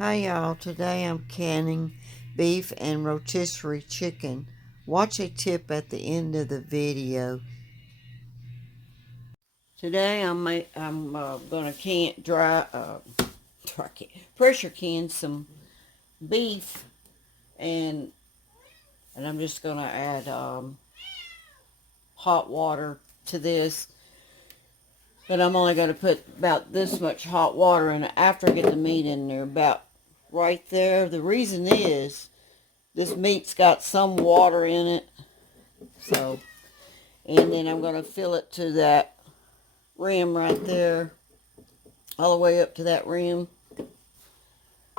Hi y'all, today I'm canning beef and rotisserie chicken. Watch a tip at the end of the video. Today I'm gonna pressure can some beef, and I'm just gonna add hot water to this. But I'm only gonna put about this much hot water in it after I get the meat in there, about right there. The reason is this meat's got some water in it, so, and then I'm going to fill it to that rim right there, all the way up to that rim,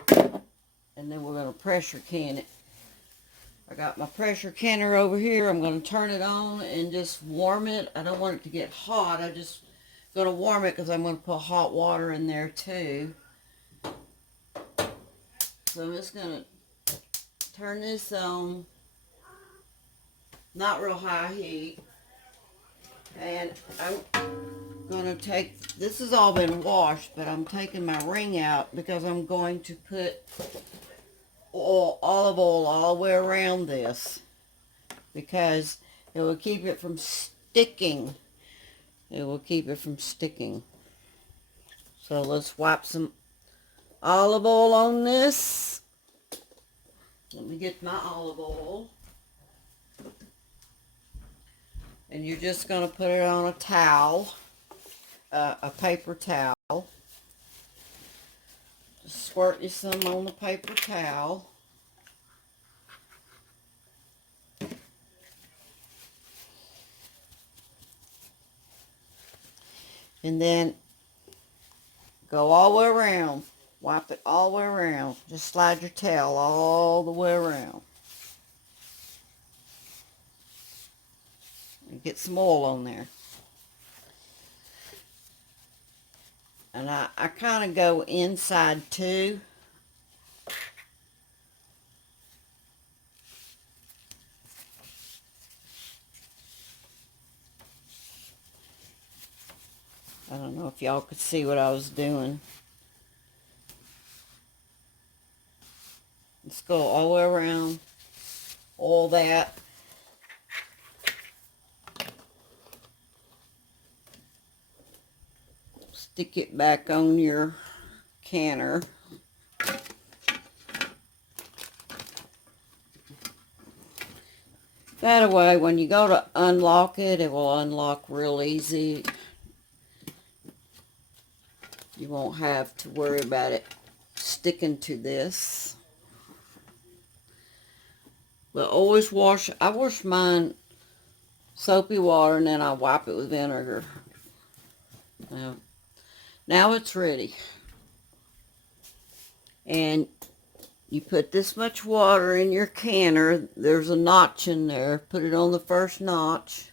and then we're going to pressure can it. I got my pressure canner over here. I'm going to turn it on and just warm it. I don't want it to get hot. I just going to warm it because I'm going to put hot water in there too. So I'm just going to turn this on, not real high heat, and I'm going to take, this has all been washed, but I'm taking my ring out because I'm going to put olive oil all the way around this because it will keep it from sticking. It will keep it from sticking. So let's wipe some olive oil on this. Let me get my olive oil. And you're just going to put it on a towel, a paper towel. Just squirt you some on the paper towel. And then go all the way around. Wipe it all the way around. Just slide your towel all the way around. And get some oil on there. And I kind of go inside too. I don't know if y'all could see what I was doing. Let's go all the way around all that. Stick it back on your canner. That way, when you go to unlock it, it will unlock real easy. You won't have to worry about it sticking to this. But always I wash mine soapy water and then I wipe it with vinegar. Now it's ready. And you put this much water in your canner. There's a notch in there. Put it on the first notch.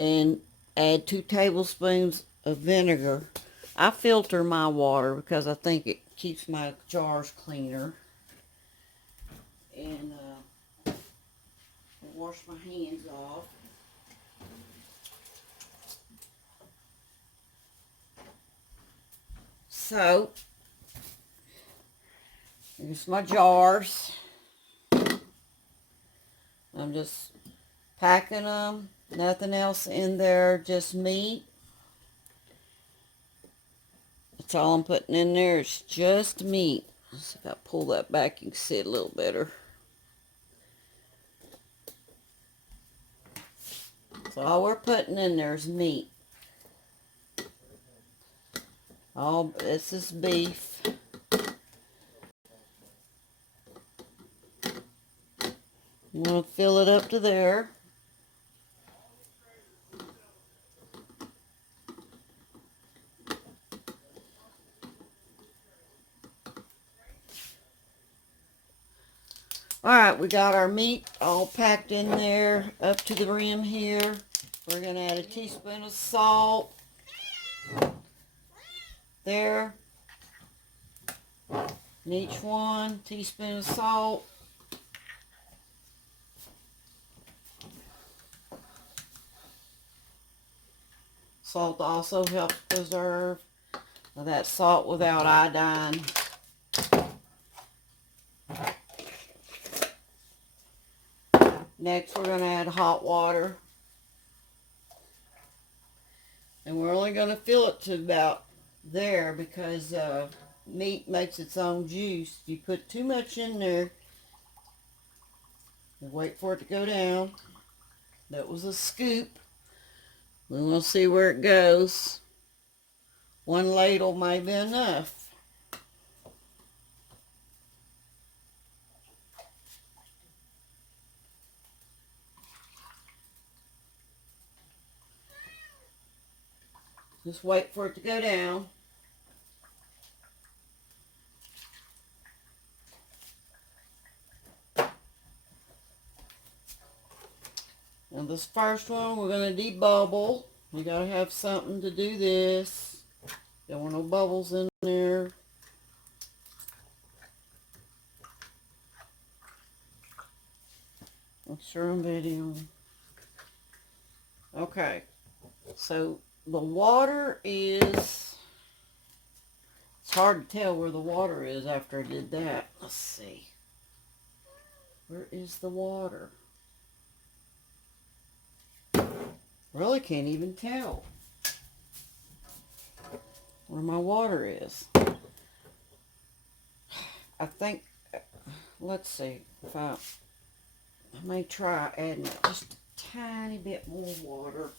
And add 2 tablespoons of vinegar. I filter my water because I think it keeps my jars cleaner. And I wash my hands off. So, here's my jars. I'm just packing them. Nothing else in there, just meat. That's all I'm putting in there is just meat. Let's see if I pull that back, you can see it a little better. So all we're putting in there is meat. All this is beef. I'm going to fill it up to there. Alright, we got our meat all packed in there up to the rim here. We're going to add a teaspoon of salt. There. In each one, teaspoon of salt. Salt also helps preserve that salt without iodine. Next we're going to add hot water. And we're only going to fill it to about there because meat makes its own juice. If you put too much in there, and wait for it to go down. That was a scoop. We'll see where it goes. One ladle may be enough. Just wait for it to go down. Now this first one we're going to debubble. You got to have something to do this. Don't want no bubbles in there. Make sure I'm videoing. Okay, so the water is, it's hard to tell where the water is after I did that. Let's see. Where is the water? Really can't even tell where my water is. I think, let's see, if I may try adding just a tiny bit more water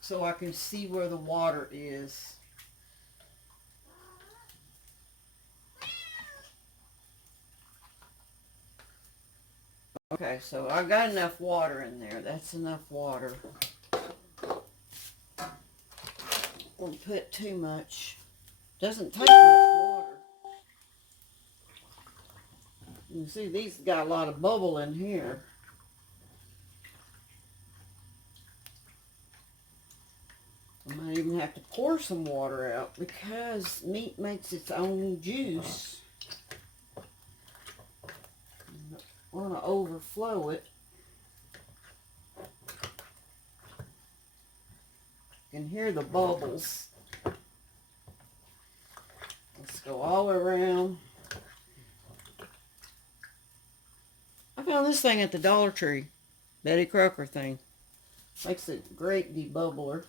so I can see where the water is. Okay, so I got enough water in there. That's enough water. Don't put too much. Doesn't take much water. You see, these got a lot of bubble in here. I might even have to pour some water out because meat makes its own juice. I want to overflow it. You can hear the bubbles. Let's go all around. I found this thing at the Dollar Tree. Betty Crocker thing. Makes a great debubbler.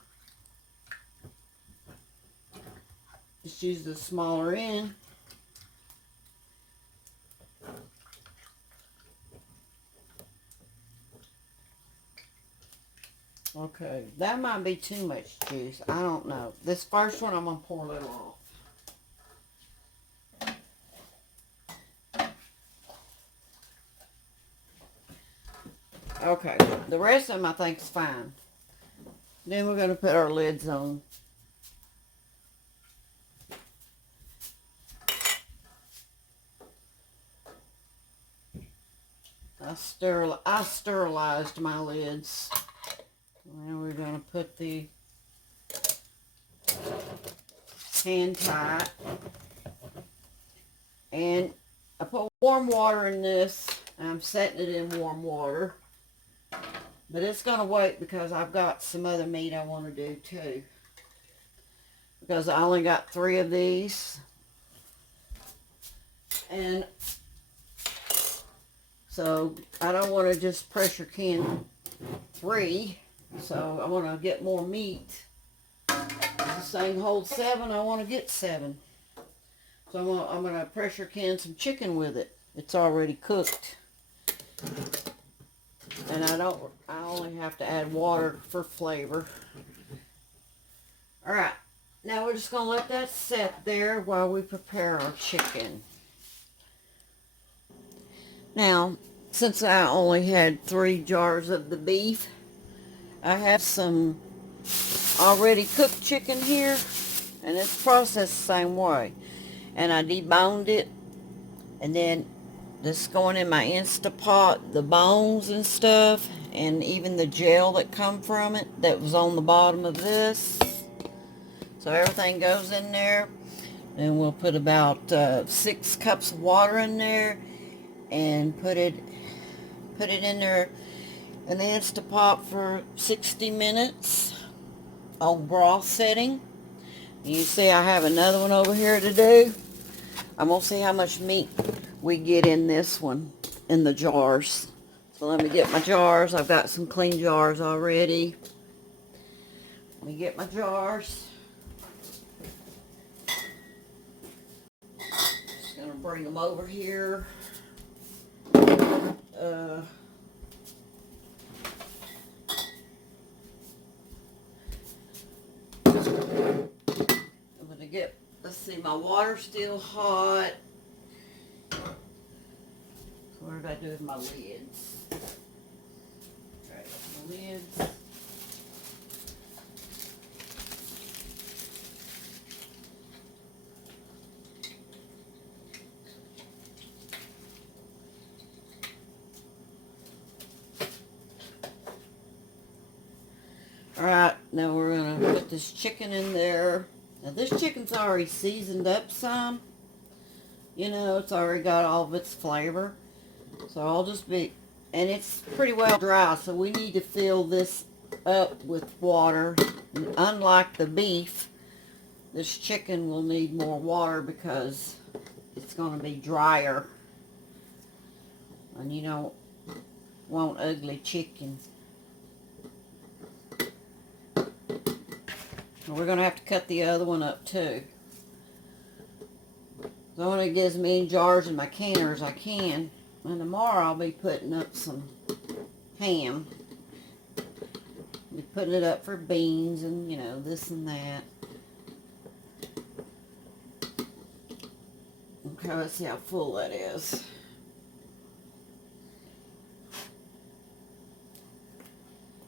Just use the smaller end. Okay, that might be too much juice. I don't know. This first one, I'm going to pour a little off. Okay, the rest of them I think is fine. Then we're going to put our lids on. I sterilized my lids. Now we're going to put the hand tight. And I put warm water in this. I'm setting it in warm water. But it's going to wait because I've got some other meat I want to do too. Because I only got 3 of these. And so I don't want to just pressure can 3. So I want to get more meat. This thing holds 7. I want to get 7. So I'm going to pressure can some chicken with it. It's already cooked. And I only have to add water for flavor. Alright, now we're just going to let that set there while we prepare our chicken. Now, since I only had 3 jars of the beef, I have some already cooked chicken here, and it's processed the same way. And I deboned it, and then this is going in my Instapot, the bones and stuff, and even the gel that come from it that was on the bottom of this. So everything goes in there. And we'll put about 6 cups of water in there and put it in there in the Instapot for 60 minutes on broth setting. You see I have another one over here to do. I'm going to see how much meat we get in this one, in the jars. So let me get my jars. I've got some clean jars already. Let me get my jars. Just gonna bring them over here. I'm gonna get, let's see, my water's still hot. What did I do with my lids? Alright, my lids. Alright, now we're going to put this chicken in there. Now this chicken's already seasoned up some. You know, it's already got all of its flavor. So I'll just be, and it's pretty well dry, so we need to fill this up with water. And unlike the beef, this chicken will need more water because it's going to be drier. And you don't want ugly chicken. We're going to have to cut the other one up too. So I want to get as many jars in my canner as I can. And tomorrow I'll be putting up some ham. I'll be putting it up for beans and, you know, this and that. Okay, let's see how full that is.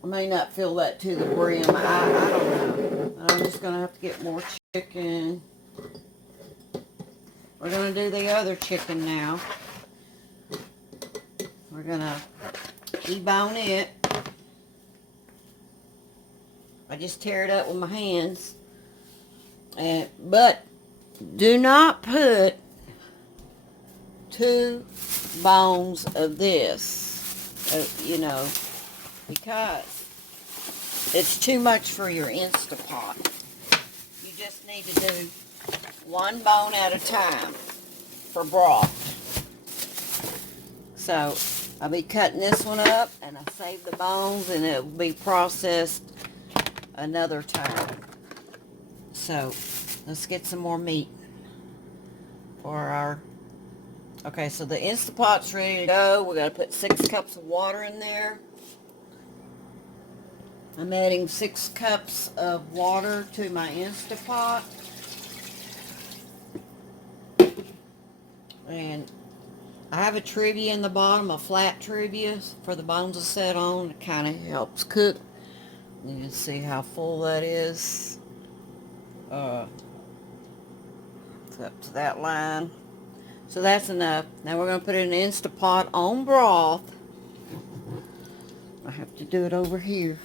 I may not fill that to the brim. I don't know. I'm just going to have to get more chicken. We're going to do the other chicken now. We're going to debone it. I just tear it up with my hands. But do not put 2 bones of this, you know, because it's too much for your Instapot. You just need to do 1 bone at a time for broth. So I'll be cutting this one up, and I save the bones, and it will be processed another time. So let's get some more meat for our... Okay, so the Instapot's ready to go. We got to put 6 cups of water in there. I'm adding 6 cups of water to my Instapot. And I have a trivia in the bottom, a flat trivia for the bones to set on. It kind of helps cook. You can see how full that is. It's up to that line. So that's enough. Now we're going to put it in an Instapot on broth. I have to do it over here.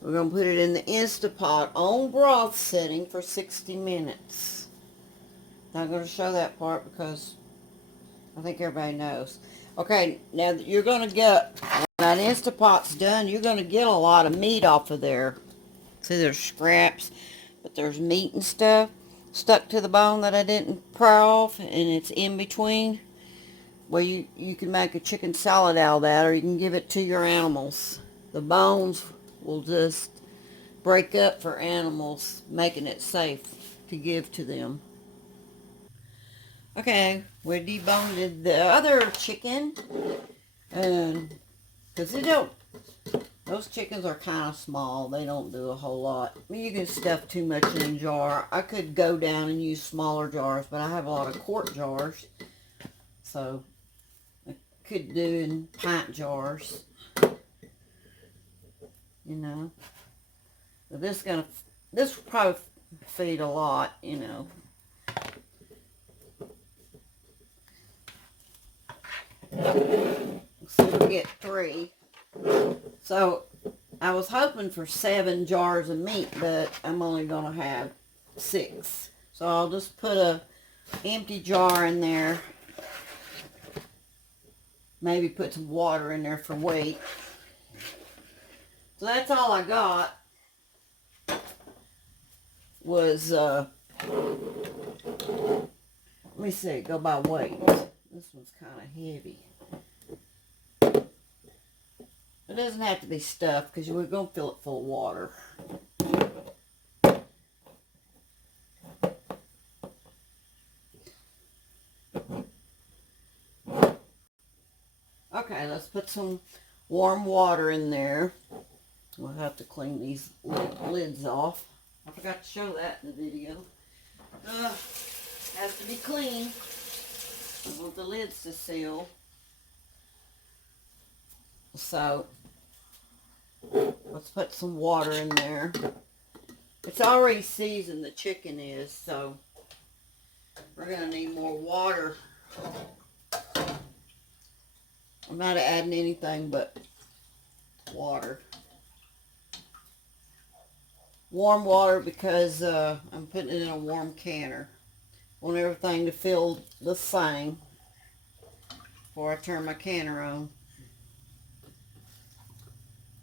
We're going to put it in the Instapot on broth setting for 60 minutes. Not going to show that part because I think everybody knows. Okay, now you're going to get, when that Instapot's done, you're going to get a lot of meat off of there. See, there's scraps, but there's meat and stuff stuck to the bone that I didn't pry off, and it's in between. Well, you can make a chicken salad out of that, or you can give it to your animals. The bones will just break up for animals, making it safe to give to them. Okay, we deboned the other chicken, and because those chickens are kind of small, they don't do a whole lot. I mean, you can stuff too much in a jar. I could go down and use smaller jars, but I have a lot of quart jars, so I could do in pint jars. You know, but this will probably feed a lot, you know. So we'll get 3. So I was hoping for 7 jars of meat, but I'm only going to have 6. So I'll just put a empty jar in there. Maybe put some water in there for weight. So that's all I got was let me see, go by weight. This one's kind of heavy. It doesn't have to be stuffed because we're going to fill it full of water. Okay, let's put some warm water in there. We'll have to clean these lids off. I forgot to show that in the video. Has to be clean. I want the lids to seal. So, let's put some water in there. It's already seasoned, the chicken is, so we're going to need more water. I'm not adding anything but water. Warm water because I'm putting it in a warm canner. I want everything to feel the same before I turn my canner on.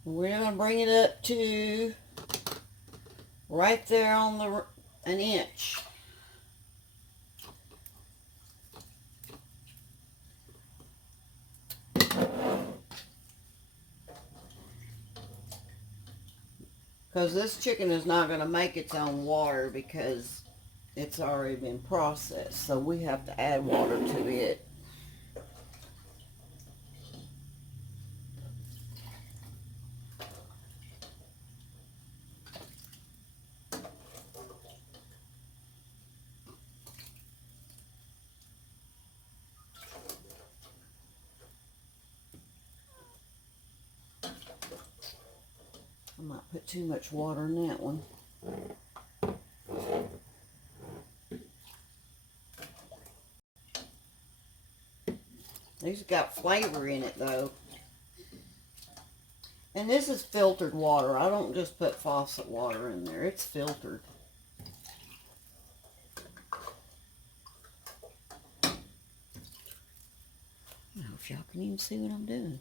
We're going to bring it up to right there on an inch. Because this chicken is not going to make its own water because it's already been processed. So we have to add water to it. I might put too much water in that one. These got flavor in it though. And this is filtered water. I don't just put faucet water in there. It's filtered. I don't know if y'all can even see what I'm doing.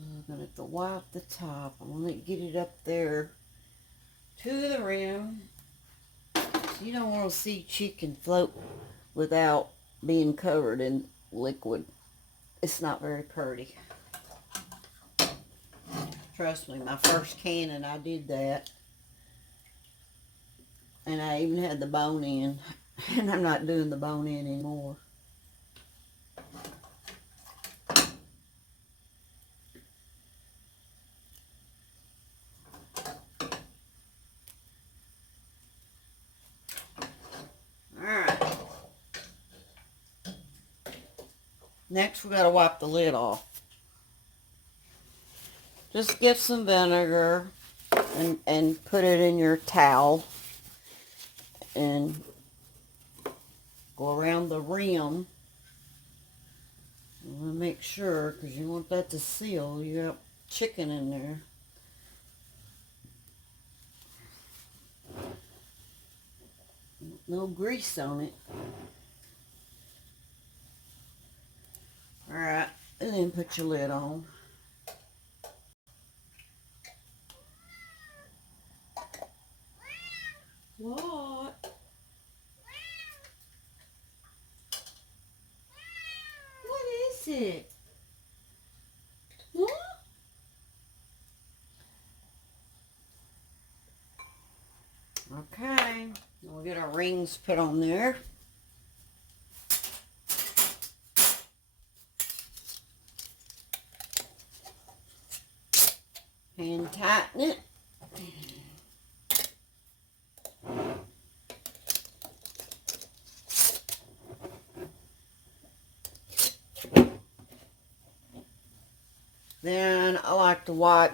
I'm going to have to wipe the top. I'm going to get it up there to the rim. You don't want to see chicken float without being covered in liquid. It's not very pretty. Trust me, my first canning I did that. And I even had the bone in. And I'm not doing the bone in anymore. Next, we got to wipe the lid off. Just get some vinegar and put it in your towel and go around the rim. You want to make sure, because you want that to seal. You got chicken in there. No grease on it. Alright, and then put your lid on. What? What is it? What? Okay, we'll get our rings put on there. And tighten it. Then I like to wipe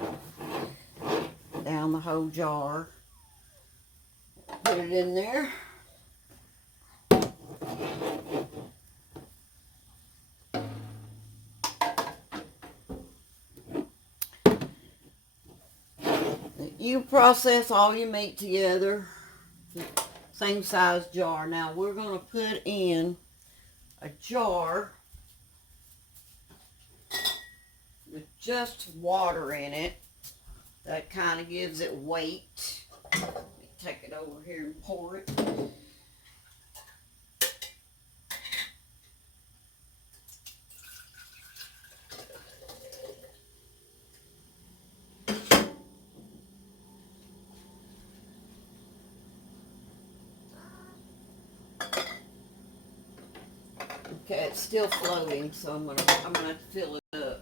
down the whole jar. Put it in there. You process all your meat together, same size jar. Now we're going to put in a jar with just water in it. That kind of gives it weight. Let me take it over here and pour it. Okay, it's still floating, so I'm gonna have to fill it up.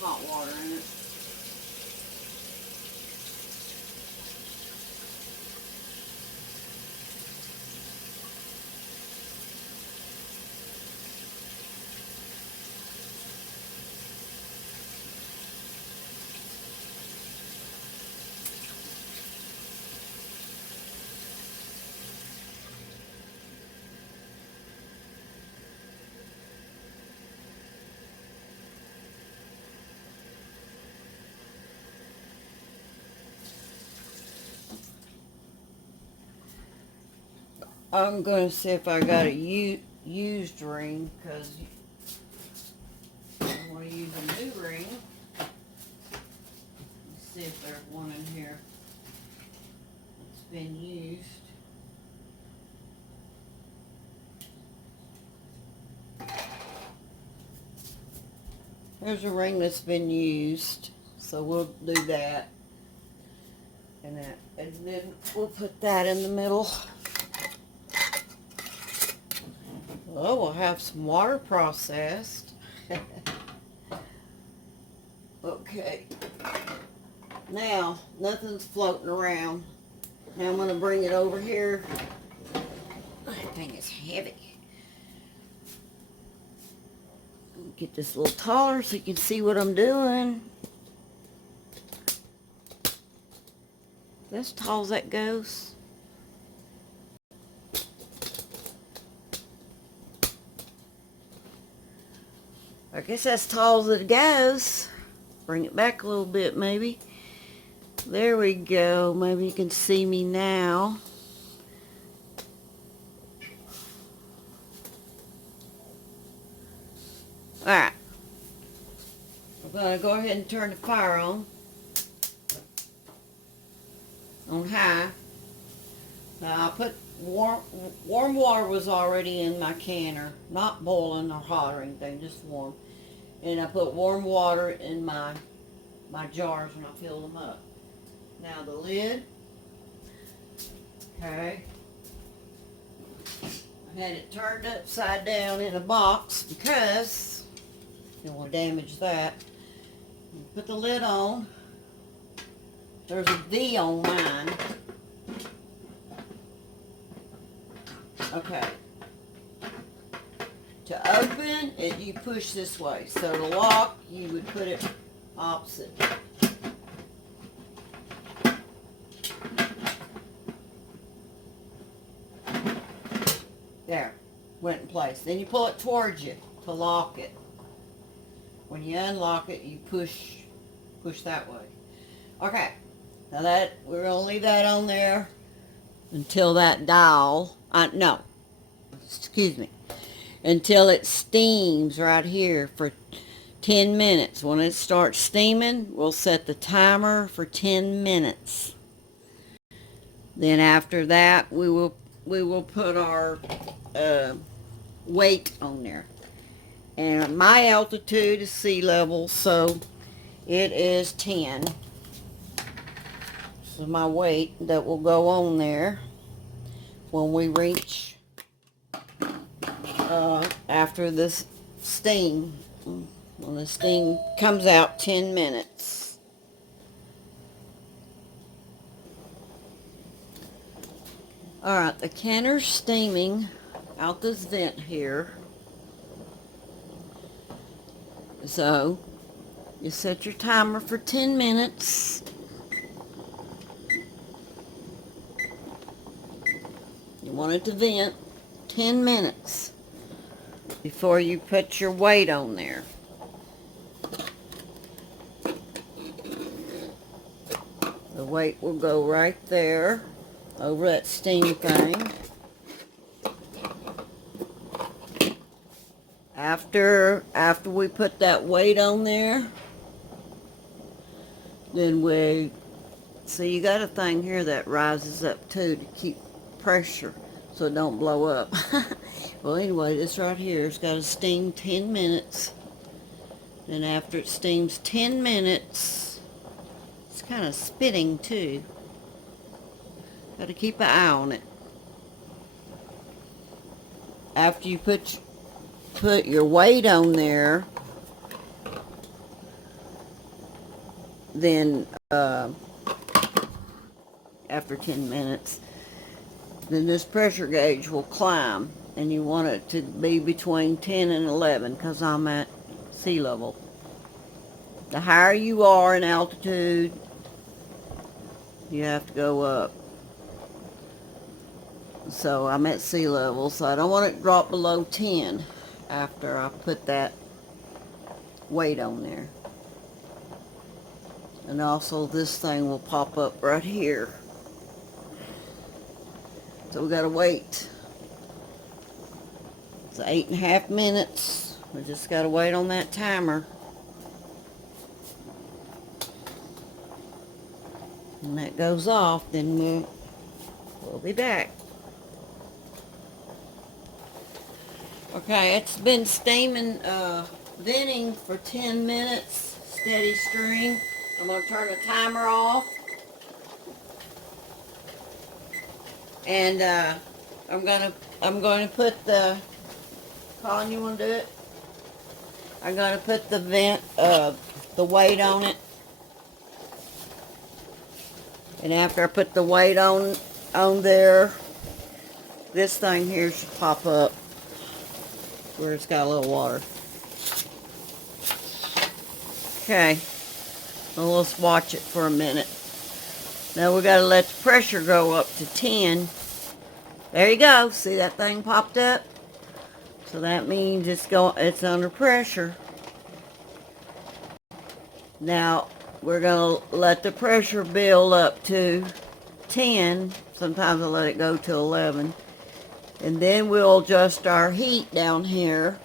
Hot water in it. I'm going to see if I got a used ring, because I want to use a new ring. Let's see if there's one in here that's been used. There's a ring that's been used, so we'll do that. And then we'll put that in the middle. Oh, we'll have some water processed. Okay. Now, nothing's floating around. Now I'm going to bring it over here. That thing is heavy. Get this a little taller so you can see what I'm doing. That's as tall as that goes. I guess that's as tall as it goes. Bring it back a little bit maybe. There we go. Maybe you can see me now. Alright. I'm going to go ahead and turn the fire on high. Now I put warm water was already in my canner. Not boiling or hot or anything, just warm. And I put warm water in my jars when I fill them up. Now the lid. Okay. I had it turned upside down in a box because you don't want to damage that. Put the lid on. There's a V on mine. Okay. To open it, you push this way. So to lock, you would put it opposite. There. Went in place. Then you pull it towards you to lock it. When you unlock it, you push that way. Okay. Now that, we're going to leave that on there until that dial, no, excuse me, until it steams right here for 10 minutes. When it starts steaming, we'll set the timer for 10 minutes. Then after that, we will put our weight on there. And my altitude is sea level, so it is 10. So my weight that will go on there when we reach after this steam. When the steam comes out, 10 minutes. Alright, the canner's steaming out this vent here. So, you set your timer for 10 minutes. You want it to vent 10 minutes before you put your weight on there. The weight will go right there over that steam thing. After we put that weight on there, then we see, you got a thing here that rises up too to keep pressure so it don't blow up. Well, anyway, this right here has got to steam 10 minutes. Then after it steams 10 minutes, it's kind of spitting too. Got to keep an eye on it. After you put your weight on there, then after 10 minutes, then this pressure gauge will climb, and you want it to be between 10 and 11 because I'm at sea level. The higher you are in altitude, you have to go up. So I'm at sea level, so I don't want it to drop below 10 after I put that weight on there. And also this thing will pop up right here. So we gotta wait. It's 8.5 minutes. We just gotta wait on that timer. When that goes off, then we'll be back. Okay, it's been steaming, venting for 10 minutes, steady stream. I'm going to turn the timer off. And I'm going to put the, Colin, you want to do it? I'm going to put the weight on it. And after I put the weight on there, this thing here should pop up where it's got a little water. Okay, well, let's watch it for a minute. Now we got to let the pressure go up to 10. There you go. See that thing popped up? So that means it's under pressure. Now we're going to let the pressure build up to 10. Sometimes I let it go to 11. And then we'll adjust our heat down here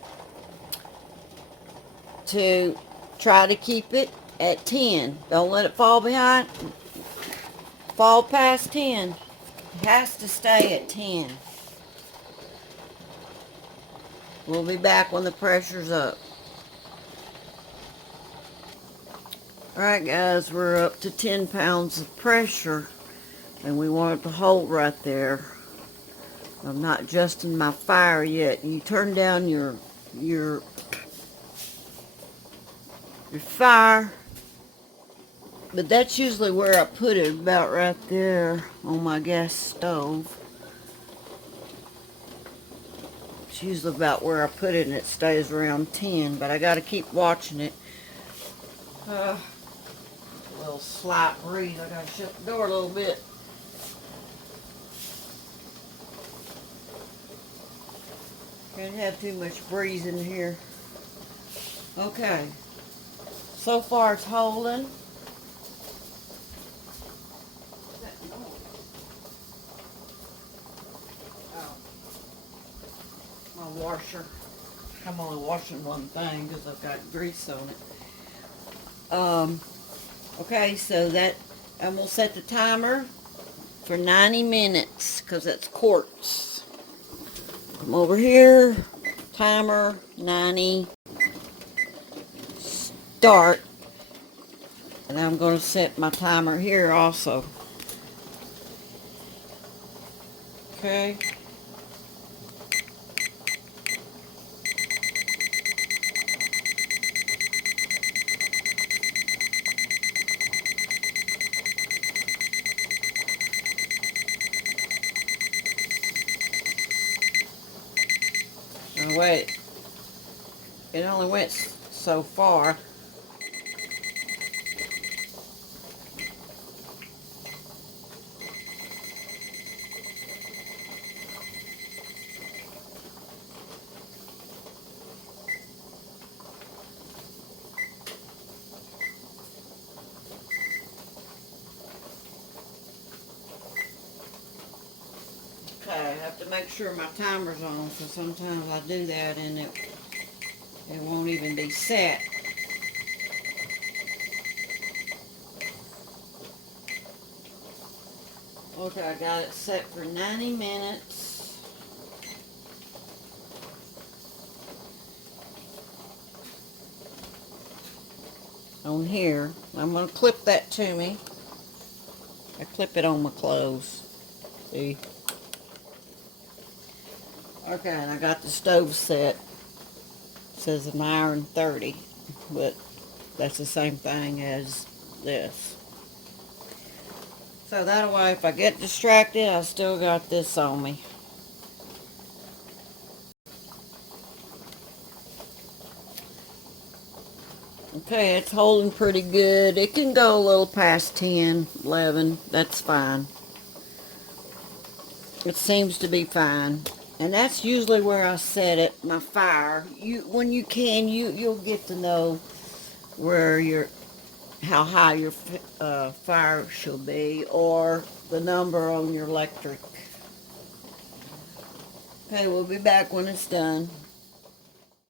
to try to keep it at 10. Don't let it fall past 10. It has to stay at 10. We'll be back when the pressure's up. Alright guys, we're up to 10 pounds of pressure, and we want it to hold right there. I'm not adjusting my fire yet. You turn down your fire, but that's usually where I put it, about right there on my gas stove. It's usually about where I put it, and it stays around 10, but I got to keep watching it. A little slight breeze. I got to shut the door a little bit. Can't have too much breeze in here. Okay. So far it's holding. Oh. My washer. I'm only washing one thing because I've got grease on it. Okay, so that I'm going to set the timer for 90 minutes because that's quarts. Come over here, timer, 90, start, and I'm going to set my timer here also. Okay. Now wait, it only went so far. Okay, I have to make sure my timer's on because sometimes I do that and it even be set. Okay, I got it set for 90 minutes. On here. I'm going to clip that to me. I clip it on my clothes. See? Okay, and I got the stove set. It says an hour and 30, but that's the same thing as this. So that way, if I get distracted, I still got this on me. Okay, it's holding pretty good. It can go a little past 10, 11. That's fine. It seems to be fine. And that's usually where I set it, my fire. When you can, you'll get to know where how high your fire should be, or the number on your electric. Okay, we'll be back when it's done.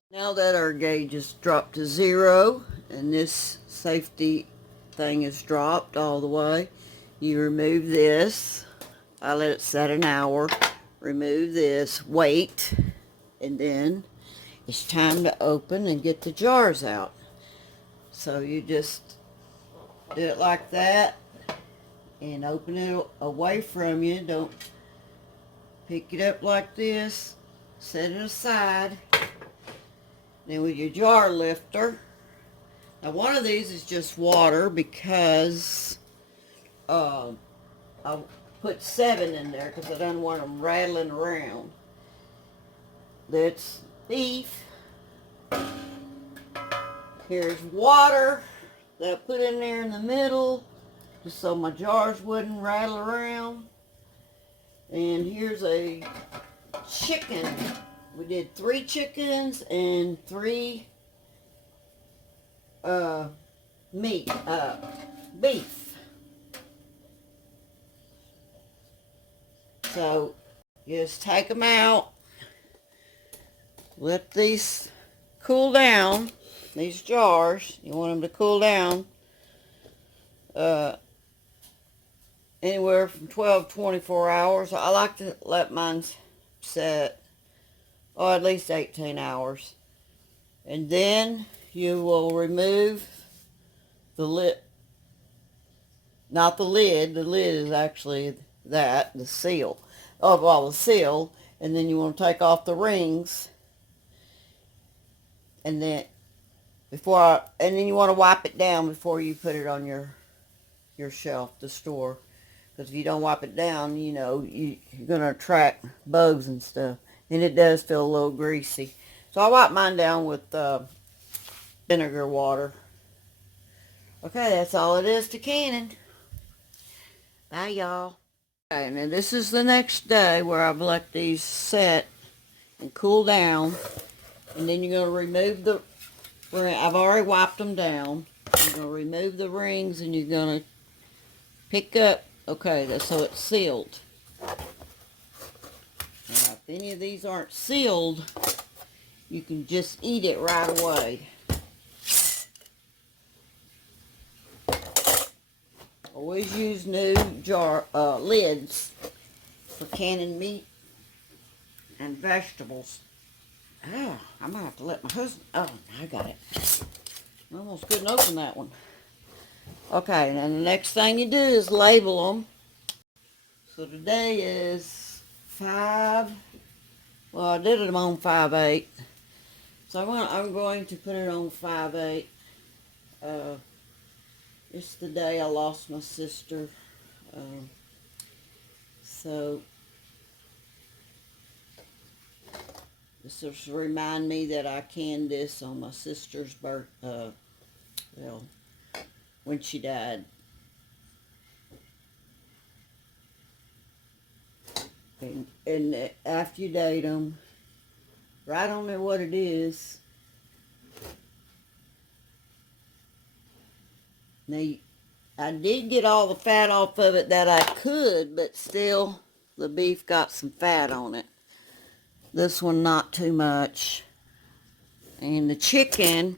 Now that our gauge is dropped to 0 and this safety thing is dropped all the way, you remove this. I let it set an hour. Remove this, wait, and then it's time to open and get the jars out. So you just do it like that and open it away from you. Don't pick it up like this. Set it aside. Then with your jar lifter. Now one of these is just water because I put 7 in there because I don't want them rattling around. That's beef. Here's water that I put in there in the middle just so my jars wouldn't rattle around. And here's a chicken. We did 3 chickens and 3 beef. So just take them out. Let these cool down. These jars, you want them to cool down anywhere from 12 to 24 hours. I like to let mine set at least 18 hours. And then you will remove the lid. Not the lid. The lid is actually the seal. Oh, well, the seal. And then you want to take off the rings. And then and then you want to wipe it down before you put it on your shelf to store. Because if you don't wipe it down, you're going to attract bugs and stuff. And it does feel a little greasy. So I wipe mine down with vinegar water. Okay, that's all it is to canning. Bye, y'all. Okay, now this is the next day where I've let these set and cool down. And then you're going to remove the I've already wiped them down. You're going to remove the rings and you're going to pick up, okay, so it's sealed. Now, if any of these aren't sealed, you can just eat it right away. Always use new lids for canning meat and vegetables. Oh, I might have to let my husband... Oh, I got it. I almost couldn't open that one. Okay, and then the next thing you do is label them. So today is 5... Well, I did them on 5/8. So I'm going to put it on 5/8. It's the day I lost my sister. So... This will remind me that I canned this on my sister's birthday, when she died. And after you date them, write on there what it is. Now, I did get all the fat off of it that I could, but still, the beef got some fat on it. This one, not too much. And the chicken,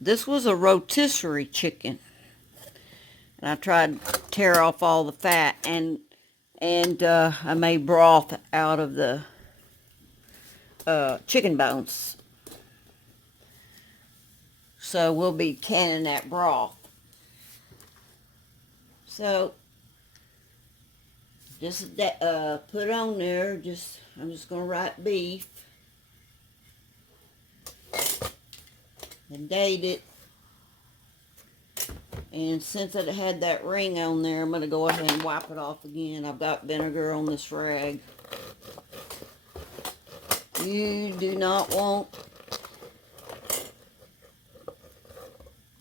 this was a rotisserie chicken. And I tried to tear off all the fat, and I made broth out of the chicken bones. So we'll be canning that broth. So just put on there. I'm just gonna write beef and date it. And since it had that ring on there, I'm going to go ahead and wipe it off again. I've got vinegar on this rag. You do not want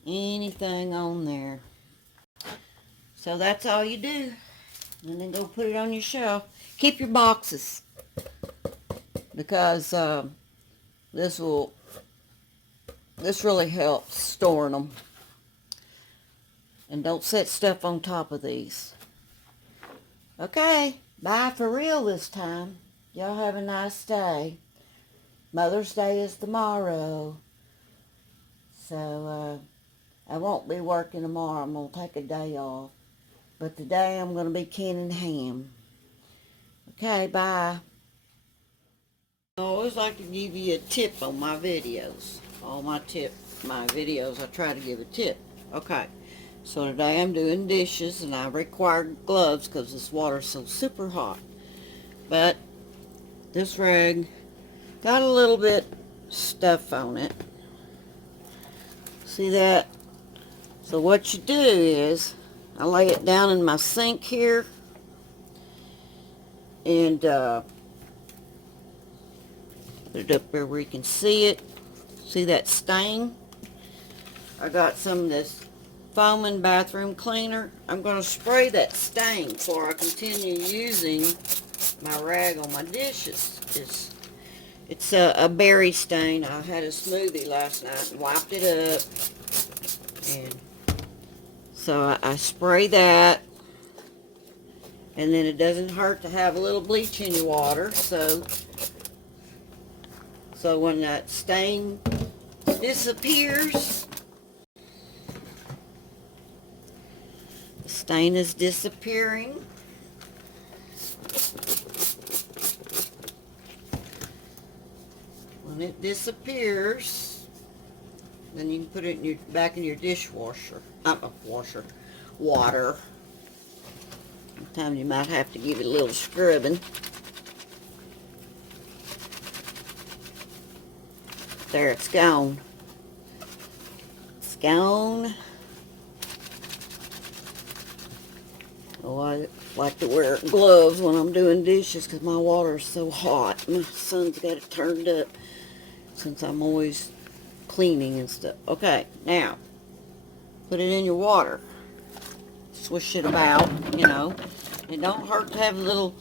anything on there. So that's all you do. And then go put it on your shelf. Keep your boxes, because this really helps storing them. And don't set stuff on top of these. Okay, bye for real this time. Y'all have a nice day. Mother's Day is tomorrow. So, I won't be working tomorrow. I'm going to take a day off. But today I'm going to be canning ham. Okay, bye. I always like to give you a tip on my videos. My videos, I try to give a tip. Okay. So today I'm doing dishes, and I required gloves because this water's so super hot. But this rag got a little bit stuff on it. See that? So what you do is, I lay it down in my sink here, and put it up there where you can see it. See that stain? I got some of this foaming bathroom cleaner. I'm going to spray that stain before I continue using my rag on my dishes. It's a berry stain. I had a smoothie last night and wiped it up. And so I spray that. And then it doesn't hurt to have a little bleach in your water. So when that stain disappears, the stain is disappearing. When it disappears, then you can put it back in your dishwasher. Water. Sometimes you might have to give it a little scrubbing. There, it's gone. It's gone. Oh, I like to wear gloves when I'm doing dishes because my water is so hot. My son's got it turned up since I'm always cleaning and stuff. Okay, now, put it in your water. Swish it about, you know. It don't hurt to have a little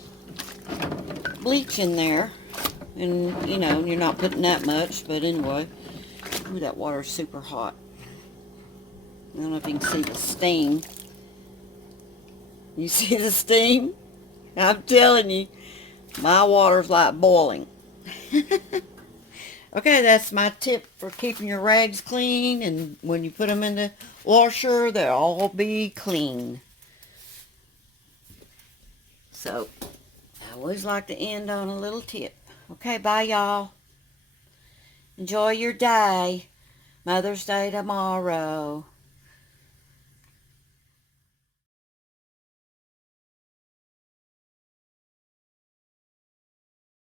bleach in there. And, you know, you're not putting that much, but anyway. Ooh, that water's super hot. I don't know if you can see the steam. You see the steam? I'm telling you, my water's like boiling. Okay, that's my tip for keeping your rags clean, and when you put them in the washer, they'll all be clean. So, I always like to end on a little tip. Okay, bye y'all. Enjoy your day. Mother's Day tomorrow.